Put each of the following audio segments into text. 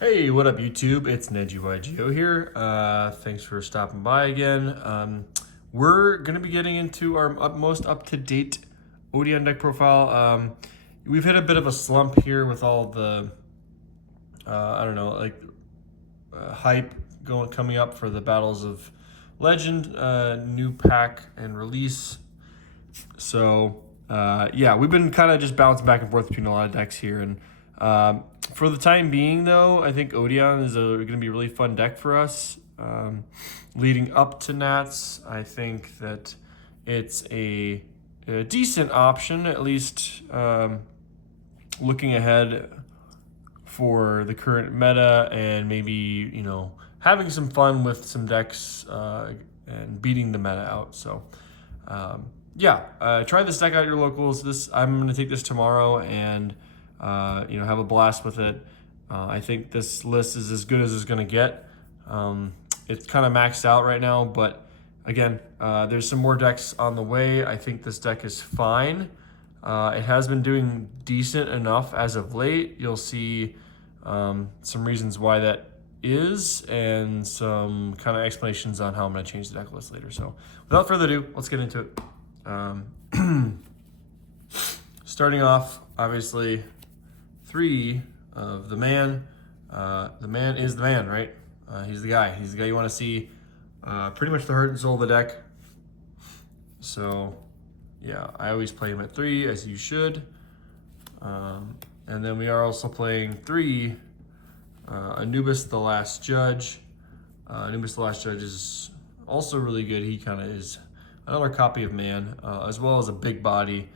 Hey, what up YouTube? It's NedgyYGO here. Thanks for stopping by again. We're going to be getting into our most up-to-date Odion deck profile. We've hit a bit of a slump here with all the, hype coming up for the Battles of Legend, new pack and release. So, we've been kind of just bouncing back and forth between a lot of decks here. And for the time being, though, I think Odion is going to be a really fun deck for us. Leading up to Nats, I think that it's a decent option, at least looking ahead for the current meta and maybe, having some fun with some decks and beating the meta out. So, try this deck out at your locals. I'm going to take this tomorrow and have a blast with it. I think this list is as good as it's going to get. It's kind of maxed out right now, but again, there's some more decks on the way. I think this deck is fine. It has been doing decent enough as of late. You'll see some reasons why that is and some kind of explanations on how I'm going to change the deck list later. So without further ado, let's get into it. Starting off, obviously, 3 of the man. The man is the man, right? He's the guy. He's the guy you want to see. Pretty much the heart and soul of the deck. So, yeah, I always play him at 3, as you should. And then we are also playing 3, Anubis the Last Judge. Anubis the Last Judge is also really good. He kind of is another copy of man, as well as a big body.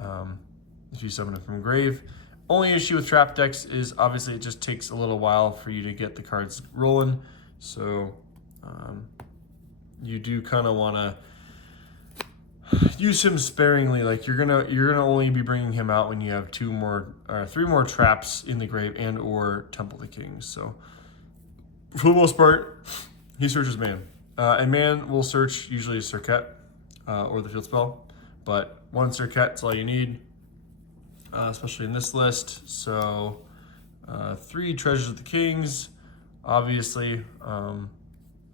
If you summon him from grave. Only issue with trap decks is obviously it just takes a little while for you to get the cards rolling. So you do kind of want to use him sparingly. Like you're gonna only be bringing him out when you have 3 more traps in the grave and or Temple of the Kings. So for the most part, he searches man. And man will search usually a Circuit or the field spell, but 1 Circuit is all you need. Especially in this list. So 3 Treasures of the Kings. Obviously,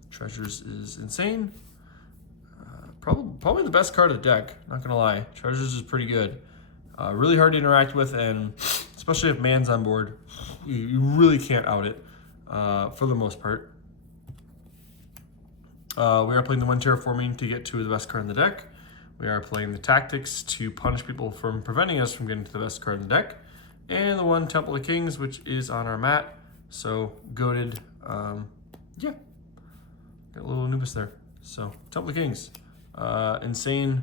Treasures is insane. Probably the best card of the deck, not gonna lie. Treasures is pretty good. Really hard to interact with, and especially if man's on board, you really can't out it for the most part. We are playing the 1 Terraforming to get to the best card in the deck. We are playing the Tactics to punish people from preventing us from getting to the best card in the deck. And the 1 Temple of Kings, which is on our mat. So, goated. Got a little Anubis there. So, Temple of Kings. Insane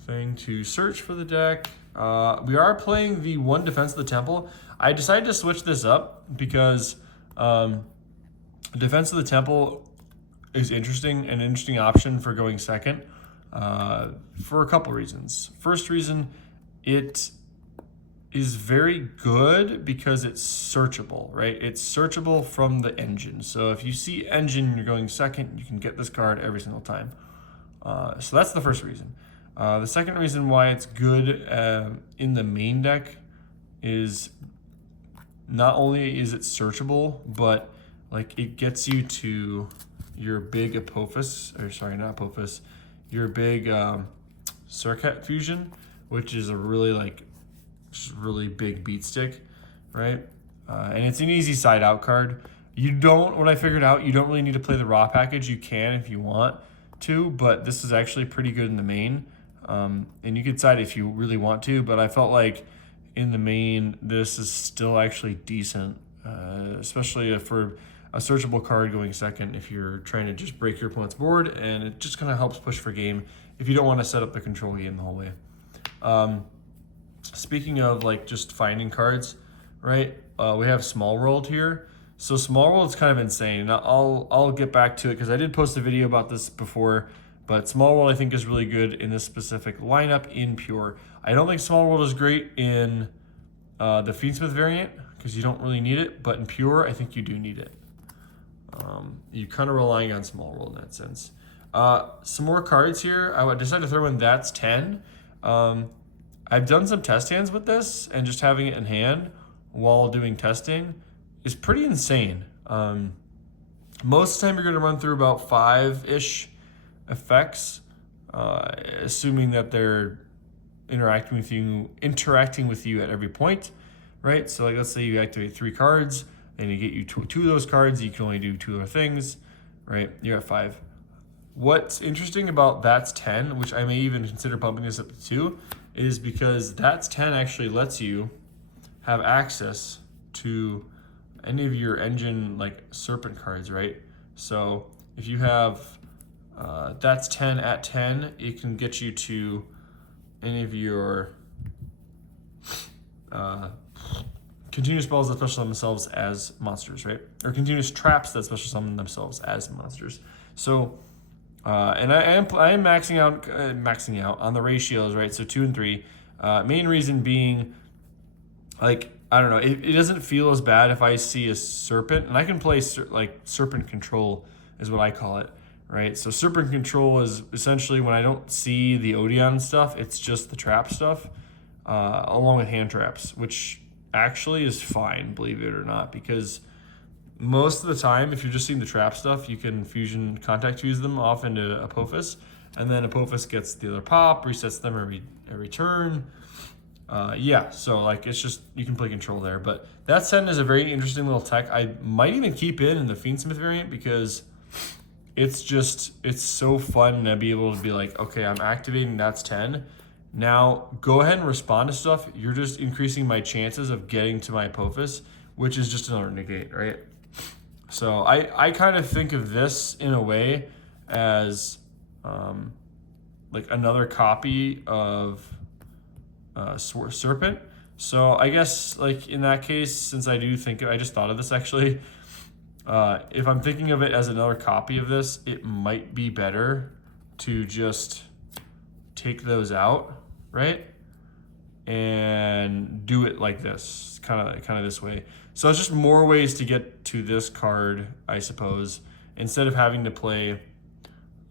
thing to search for the deck. We are playing the 1 Defense of the Temple. I decided to switch this up because Defense of the Temple is an interesting option for going second. For a couple reasons. First reason, it is very good because it's searchable, right? It's searchable from the engine. So if you see engine and you're going second, you can get this card every single time. So that's the first reason. The second reason why it's good in the main deck is not only is it searchable, but like it gets you to your big your big Circuit fusion, which is a really big beat stick, right? And it's an easy side out card. What I figured out, you don't really need to play the raw package. You can if you want to, but this is actually pretty good in the main. And you can side if you really want to, but I felt like in the main, this is still actually decent, especially for a searchable card going second if you're trying to just break your opponent's board, and it just kind of helps push for game if you don't want to set up the control game the whole way. Speaking of just finding cards, right? We have Small World here. So Small World is kind of insane. Now I'll get back to it because I did post a video about this before, but Small World I think is really good in this specific lineup in Pure. I don't think Small World is great in the Fiendsmith variant because you don't really need it, but in Pure I think you do need it. You're kind of relying on Small World in that sense. Some more cards here. I decided to throw in That's 10. I've done some test hands with this, and just having it in hand while doing testing is pretty insane. Most of the time you're going to run through about 5-ish effects, assuming that they're interacting with you at every point, right? So like, let's say you activate 3 cards and you get you two of those cards, you can only do 2 other things, right? You're at 5. What's interesting about that's 10, which I may even consider bumping this up to 2, is because that's 10 actually lets you have access to any of your engine like serpent cards, right? So if you have that's 10 at 10, it can get you to any of your continuous spells that special summon themselves as monsters, right? Or continuous traps that special summon themselves as monsters. So, and I am maxing out on the ratios, right? So 2 and 3. Main reason being, like, I don't know, it doesn't feel as bad if I see a serpent, and I can play like serpent control is what I call it, right? So serpent control is essentially when I don't see the Odion stuff, it's just the trap stuff, along with hand traps, which actually is fine, believe it or not, because most of the time, if you're just seeing the trap stuff, you can fusion contact fuse them off into Apophis, and then Apophis gets the other pop, resets them every turn. Yeah, so like it's just, you can play control there. But that 10 is a very interesting little tech. I might even keep it in the Fiendsmith variant because it's so fun to be able to be like, okay, I'm activating that's 10. Now go ahead and respond to stuff. You're just increasing my chances of getting to my Apophis, which is just another negate, right? So I kind of think of this in a way as like another copy of Serpent. So I guess like in that case, since I just thought of this actually, if I'm thinking of it as another copy of this, it might be better to just take those out, right? And do it like this, kind of this way. So it's just more ways to get to this card, I suppose, instead of having to play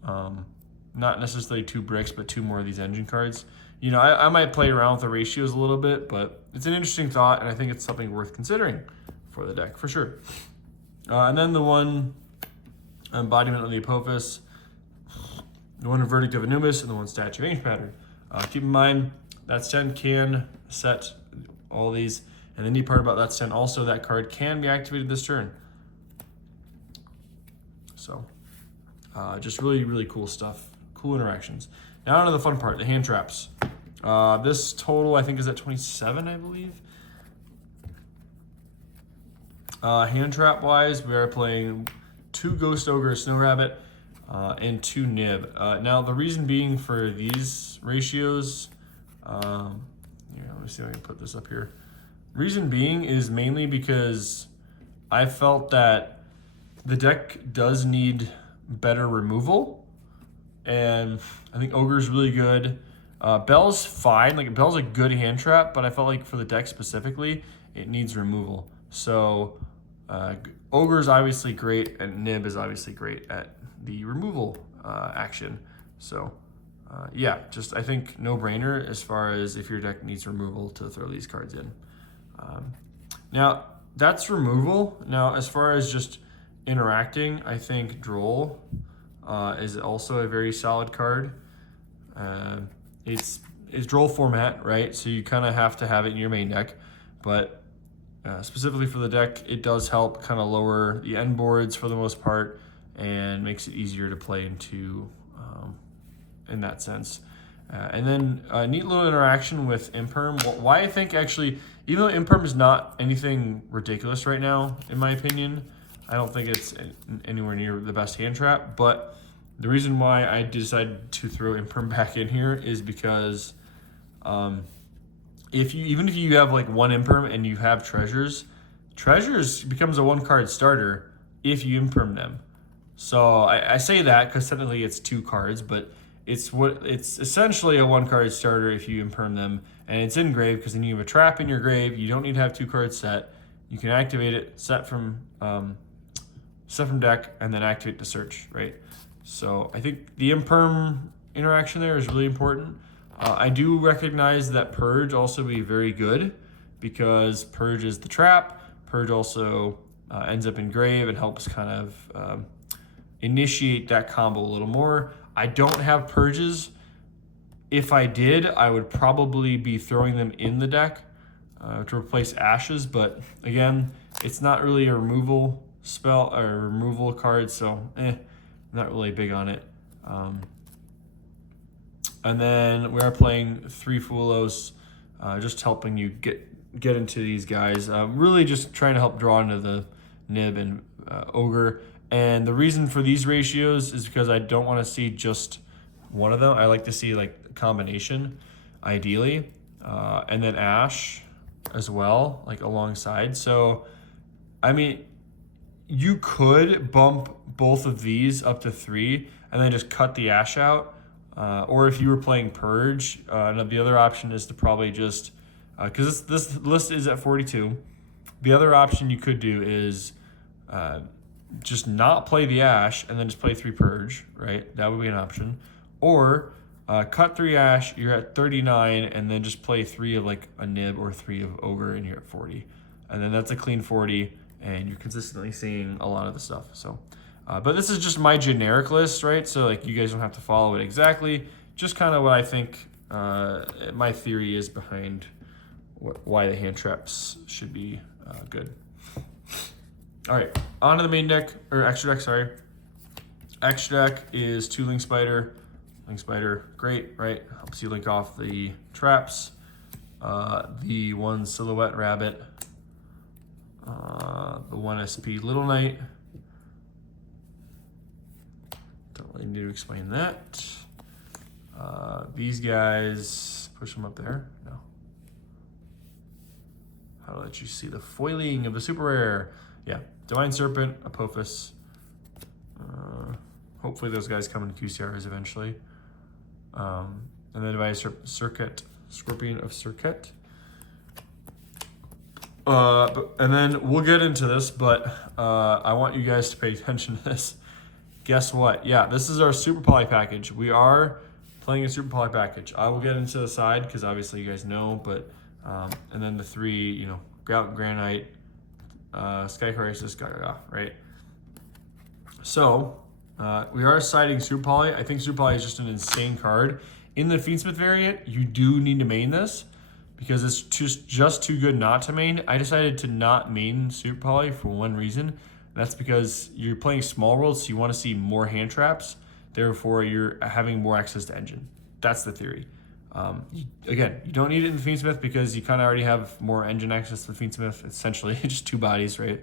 not necessarily 2 bricks, but 2 more of these engine cards. You know, I might play around with the ratios a little bit, but it's an interesting thought, and I think it's something worth considering for the deck, for sure. And then the one embodiment of the Apophis, the one Verdict of Anubis, and the one Statue of Ancient Pattern. Keep in mind, that's 10 can set all these, and the neat part about that's 10 also, that card can be activated this turn. So, just really, really cool stuff, cool interactions. Now onto the fun part, the hand traps. This total, I think, is at 27, I believe. Hand trap wise, we are playing 2 Ghost Ogre, Snow Rabbit, and 2 Nib. Now the reason being for these ratios, let me see if I can put this up here. Reason being is mainly because I felt that the deck does need better removal, and I think Ogre's really good. Bell's fine, like Bell's a good hand trap, but I felt like for the deck specifically, it needs removal. So Ogre's obviously great, and Nib is obviously great at the removal action. So yeah, just I think no-brainer as far as if your deck needs removal to throw these cards in. Now that's removal. Now as far as just interacting, I think Droll is also a very solid card. It's Droll format, right? So you kind of have to have it in your main deck, but specifically for the deck, it does help kind of lower the end boards for the most part and makes it easier to play into in that sense. And then a neat little interaction with Imperm. Why I think actually, even though Imperm is not anything ridiculous right now, in my opinion, I don't think it's anywhere near the best hand trap, but the reason why I decided to throw Imperm back in here is because even if you have like 1 Imperm and you have Treasures becomes a 1-card starter if you Imperm them. So I say that because technically it's 2 cards, but it's essentially a 1-card starter if you Imperm them, and it's in grave because then you have a trap in your grave. You don't need to have 2 cards set. You can activate it, set from deck, and then activate to search, right? So I think the Imperm interaction there is really important. I do recognize that Purge also be very good because Purge is the trap. Purge also ends up in Grave and helps kind of initiate that combo a little more. I don't have Purges. If I did, I would probably be throwing them in the deck to replace Ashes, but again, it's not really a removal spell or a removal card, so not really big on it. And then we are playing 3 Fulos, just helping you get into these guys. Really just trying to help draw into the Nib and Ogre. And the reason for these ratios is because I don't want to see just one of them. I like to see like a combination, ideally. And then Ash as well, like alongside. So, I mean, you could bump both of these up to 3 and then just cut the Ash out. Or if you were playing Purge, the other option is to probably just, because this list is at 42. The other option you could do is just not play the Ash and then just play 3 Purge, right? That would be an option. Or cut 3 Ash, you're at 39, and then just play 3 of like a Nib or 3 of Ogre, and you're at 40. And then that's a clean 40, and you're consistently seeing a lot of the stuff. So, but this is just my generic list, right? So like you guys don't have to follow it exactly. Just kind of what I think my theory is behind why the hand traps should be good. All right, on to the main deck, or extra deck, sorry. Extra deck is 2 Link Spider. Link Spider, great, right? Helps you link off the traps. The 1 Silhouette Rabbit. The 1 SP Little Knight. Don't really need to explain that. These guys, push them up there, no. How to let you see the foiling of the super rare. Yeah, Divine Serpent, Apophis. Hopefully those guys come in QCRs eventually. And then Divine Circuit, Scorpion of Circuit. And then we'll get into this, but I want you guys to pay attention to this. Guess what? Yeah, this is our Super Poly package. We are playing a Super Poly package. I will get into the side because obviously you guys know, but and then the 3, Grout Granite, Sky Crisis, right? So we are siding Super Poly. I think Super Poly is just an insane card. In the Fiendsmith variant, you do need to main this because it's just too good not to main. I decided to not main Super Poly for one reason. That's because you're playing Small World, so you want to see more hand traps. Therefore, you're having more access to engine. That's the theory. Again, you don't need it in the Fiendsmith because you kind of already have more engine access to the Fiendsmith. Essentially, just 2 bodies, right?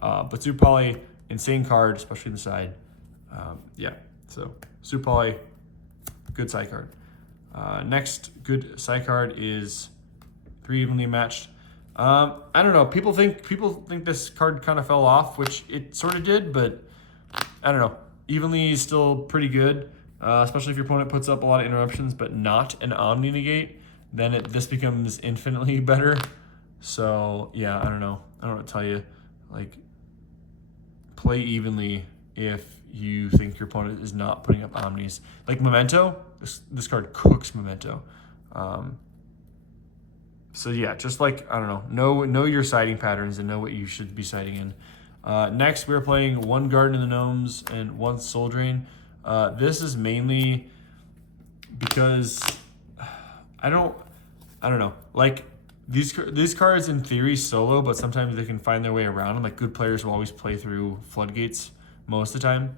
But Super Poly, insane card, especially in the side. Yeah, so Super Poly, good side card. Next good side card is 3 Evenly Matched. I don't know. People think this card kind of fell off, which it sort of did, but I don't know. Evenly is still pretty good, especially if your opponent puts up a lot of interruptions, but not an Omni Negate. Then this becomes infinitely better. So yeah, I don't know. I don't know what to tell you. Like, play evenly if you think your opponent is not putting up Omnis. Like Memento, this card cooks Memento. So yeah, just like, I don't know your siding patterns and know what you should be siding in. Next, we're playing 1 Garden of the Gnomes and 1 Soul Drain. This is mainly because I don't know. Like these cards in theory solo, but sometimes they can find their way around them. Like good players will always play through Floodgates most of the time.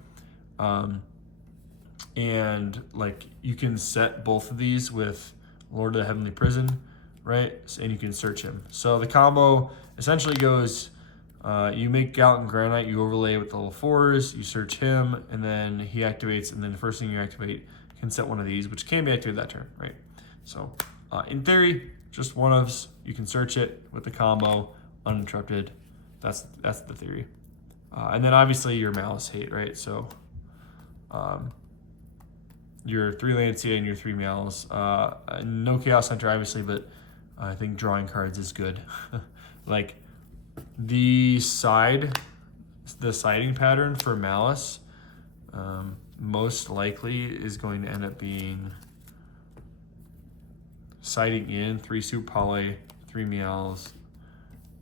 And like you can set both of these with Lord of the Heavenly Prison, right? And you can search him. So the combo essentially goes, you make Gallant Granite, you overlay with the level 4s, you search him, and then he activates, and then the first thing you activate can set one of these, which can be activated that turn, right? So in theory, just one ofs, you can search it with the combo, uninterrupted. That's the theory. And then obviously your Malice Hate, right? So your 3 Lancia and your 3 Malice. No Chaos Center, obviously, but I think drawing cards is good. Like the siding pattern for Malice most likely is going to end up being siding in 3 Super Poly, 3 Meows,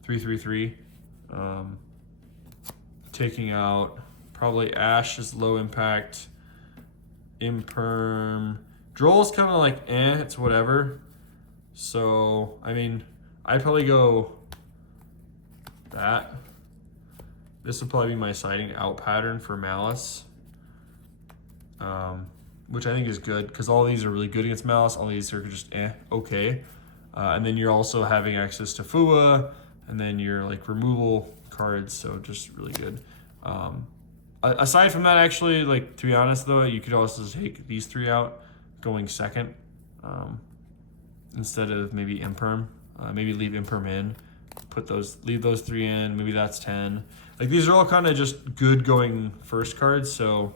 3/3/3, Taking out probably Ash is low impact. Imperm. Droll's kind of like it's whatever. So, I mean, I'd probably go that. This would probably be my siding out pattern for Malice. Which I think is good because all these are really good against Malice. All these are just okay. And then you're also having access to Fua, and then your like removal cards, so just really good. Aside from that, actually, like to be honest though, you could also take these three out, going second, instead of maybe Imperm. Maybe leave Imperm in, leave those three in. Maybe that's 10. Like these are all kind of just good going first cards. So,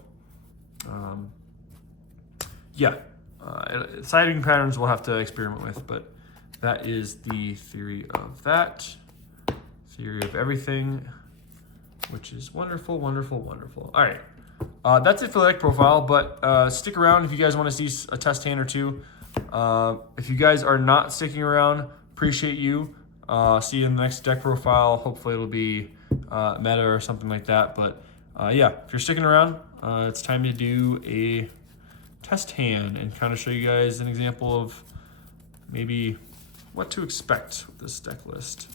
yeah, siding patterns we'll have to experiment with, but that is the theory of that. Theory of everything, which is wonderful, wonderful, wonderful. All right, that's it for the deck profile, but stick around if you guys want to see a test hand or two. If you guys are not sticking around, appreciate you. See you in the next deck profile. Hopefully it'll be meta or something like that. But yeah, if you're sticking around, it's time to do a test hand and kind of show you guys an example of maybe what to expect with this deck list.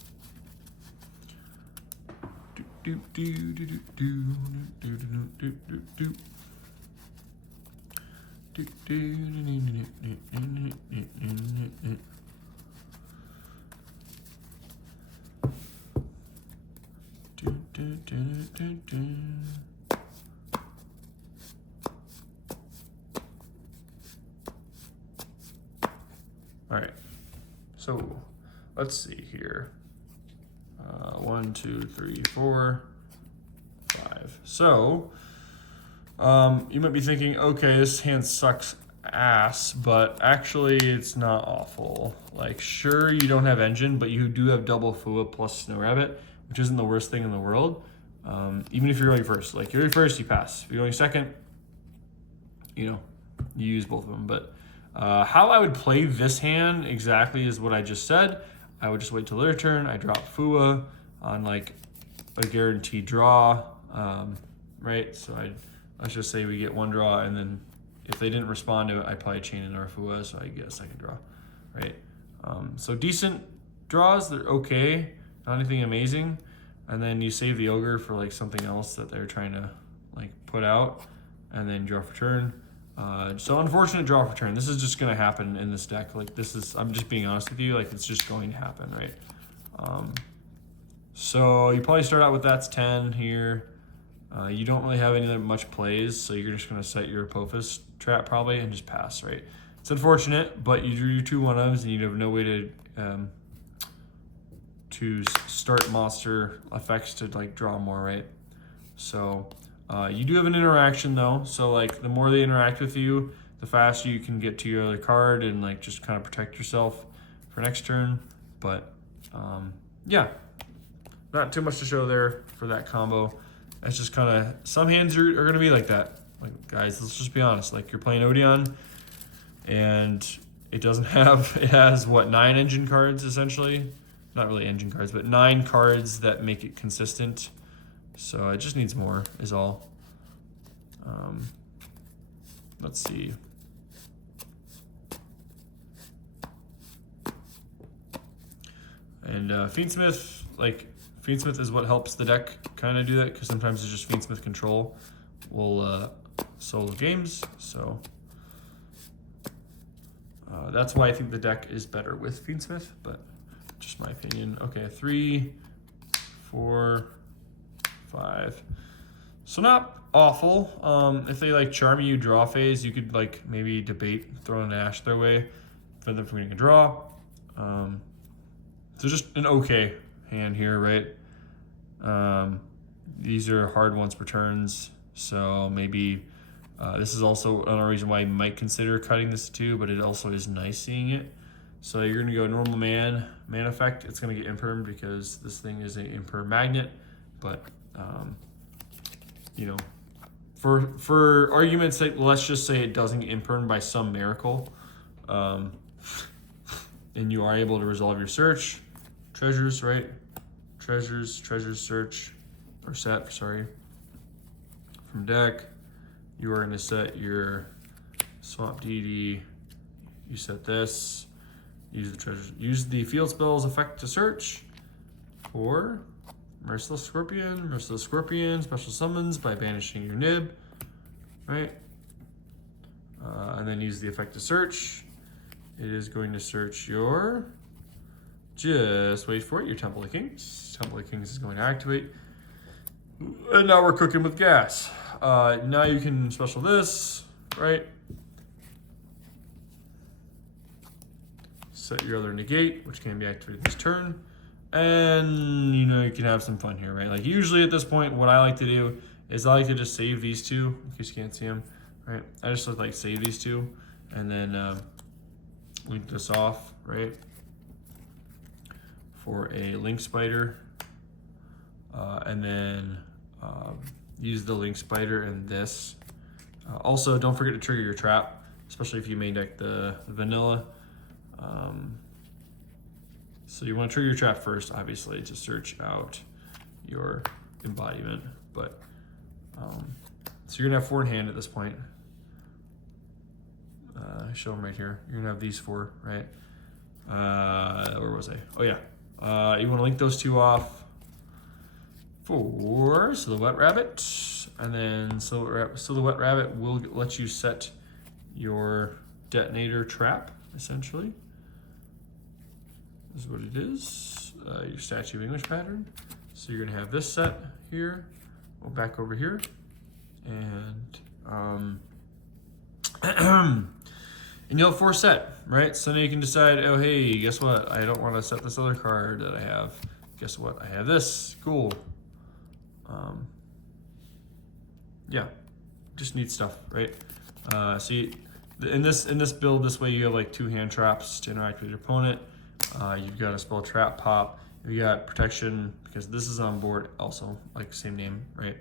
All right, so let's see here. 1, 2, 3, 4, 5. So you might be thinking, okay, this hand sucks ass, but actually it's not awful. Like, sure, you don't have engine, but you do have double Fua plus Snow Rabbit, which isn't the worst thing in the world. Even if you're going first, like you're going first, you pass. If you're going second, you use both of them. But how I would play this hand exactly is what I just said. I would just wait till their turn. I drop Fua on like a guaranteed draw, right? So let's just say we get one draw, and then if they didn't respond to it, I'd probably chain another Fua, so I get a second draw, right? So decent draws, they're okay, not anything amazing. And then you save the Ogre for like something else that they're trying to like put out, and then draw for turn. So unfortunate draw for turn. This is just gonna happen in this deck. Like I'm just being honest with you, like it's just going to happen, right? So you probably start out with that's 10 here. You don't really have any much plays, so you're just gonna set your Apophis trap probably and just pass, right? It's unfortunate, but you drew your 2 1-ofs and you have no way to start monster effects to like draw more, right? So you do have an interaction though, so like the more they interact with you, the faster you can get to your other card and like just kind of protect yourself for next turn. But yeah, not too much to show there for that combo. That's just kind of, some hands are gonna be like that. Like guys, let's just be honest, like you're playing Odion and it has what, 9 engine cards essentially? Not really engine cards, but 9 cards that make it consistent. So it just needs more is all. Let's see. And Fiendsmith, Fiendsmith is what helps the deck kind of do that, because sometimes it's just Fiendsmith control will solo games. So that's why I think the deck is better with Fiendsmith, but just my opinion. Okay, 3, 4, 5. So not awful. If they like charm you draw phase, you could like maybe debate throwing an Ash their way for them from getting a draw. So just an okay hand here, right? These are hard ones per turns, so maybe this is also another reason why you might consider cutting this too, but it also is nice seeing it. So you're gonna go normal man effect. It's gonna get imperm because this thing is an imperm magnet, but you know, for argument's sake, let's just say it doesn't get imperm by some miracle, and you are able to resolve your search treasures, right? treasure search, or set, sorry. From deck, you are gonna set your Swamp Deity, you set this, use the field spells effect to search for Merciless Scorpion, special summons by banishing your nib, right? And then use the effect to search. It is going to search your, just wait for it, your Temple of Kings. Temple of Kings is going to activate. And now we're cooking with gas. Now you can special this, right? Set your other negate, which can be activated this turn. And you know, you can have some fun here, right? Like usually at this point, what I like to do is I like to just save these two, in case you can't see them, right? I just like save these two and then link this off, right? For a link spider. And then use the link spider and this. Also, don't forget to trigger your trap, especially if you main deck the vanilla. So you want to trigger your trap first, obviously, to search out your embodiment. But so you're gonna have 4 in hand at this point. Show them right here. You're gonna have these 4, right? Where was I? Oh yeah. You want to link those 2 off for Silhouette Rabbit, and then Silhouette Rabbit will let you set your detonator trap, essentially. This is what it is. Your Statue of English pattern. So you're gonna have this set here. Go back over here, and and you'll have 4 set, right? So now you can decide, oh hey, guess what? I don't want to set this other card that I have. Guess what? I have this. Cool. Yeah, just neat stuff, right? See, in this build, this way you have like 2 hand traps to interact with your opponent. You've got a spell trap pop. You got protection because this is on board also, like same name, right?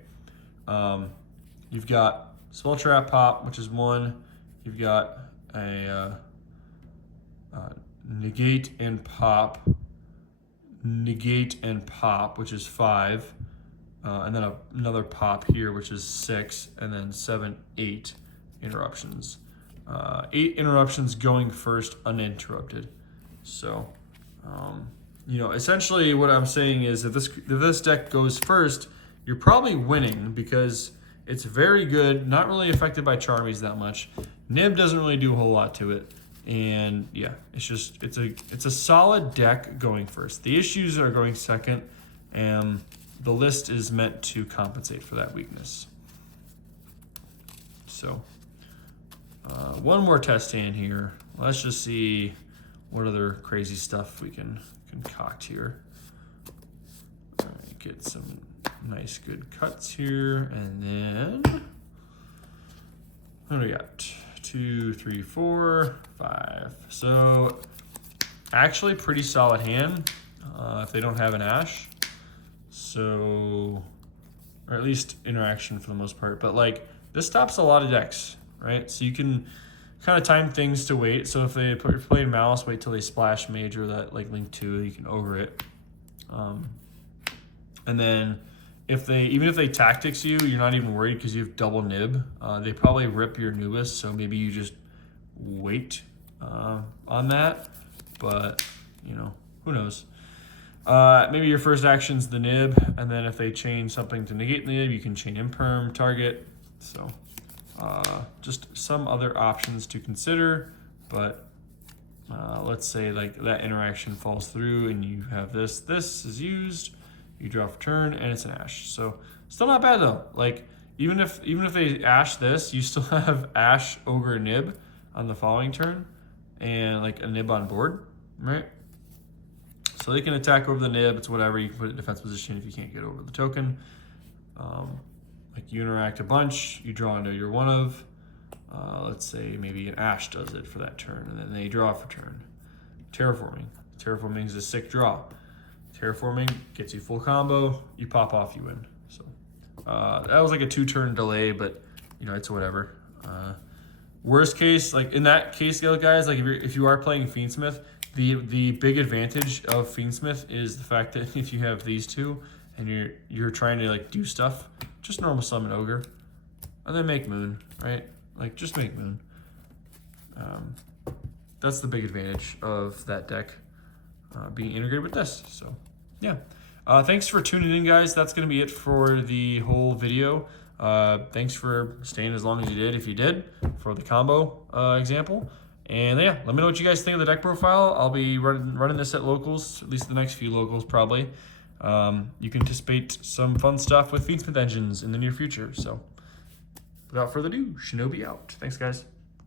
You've got spell trap pop, which is 1. You've got a negate and pop, which is 5. And then another pop here, which is 6, and then 7, 8 interruptions. 8 interruptions going first uninterrupted. So, you know, essentially what I'm saying is if this deck goes first, you're probably winning because it's very good, not really affected by Charmies that much. Nib doesn't really do a whole lot to it. And yeah, it's a solid deck going first. The issues are going second, and the list is meant to compensate for that weakness. So, one more test hand here. Let's just see what other crazy stuff we can concoct here. All right, get some nice good cuts here, and then what do we got? 2, 3, 4, 5. So actually pretty solid hand if they don't have an Ash. So, or at least interaction for the most part. But like this stops a lot of decks, right? So you can kind of time things to wait. So if they play Mouse, wait till they splash Major that like Link 2, you can over it. And then even if they tactics you, you're not even worried because you have double nib. They probably rip your Nubis, so maybe you just wait on that. But you know, who knows? Maybe your first action's the nib, and then if they chain something to negate the nib, you can chain imperm target. So just some other options to consider. But let's say like that interaction falls through and you have this is used, you draw for turn, and it's an Ash. So still not bad though. Like even if they Ash this, you still have Ash, Ogre, Nib on the following turn, and like a Nib on board, right? So they can attack over the nib, it's whatever, you can put it in defense position if you can't get over the token. Like you interact a bunch, you draw into your one of, let's say maybe an Ash does it for that turn, and then they draw for turn. Terraforming. Terraforming is a sick draw. Terraforming gets you full combo, you pop off, you win. So that was like a 2-turn delay, but you know, it's whatever. Worst case, like in that case, guys, like if you are playing Fiendsmith, The big advantage of Fiendsmith is the fact that if you have these two and you're trying to like do stuff, just normal summon Ogre, and then make Moon, right? Like just make Moon. That's the big advantage of that deck being integrated with this. So yeah, thanks for tuning in, guys. That's gonna be it for the whole video. Thanks for staying as long as you did, if you did, for the combo example. And yeah, let me know what you guys think of the deck profile. I'll be running this at locals, at least the next few locals probably. You can anticipate some fun stuff with Fiendsmith engines in the near future. So without further ado, Shinobi out. Thanks, guys.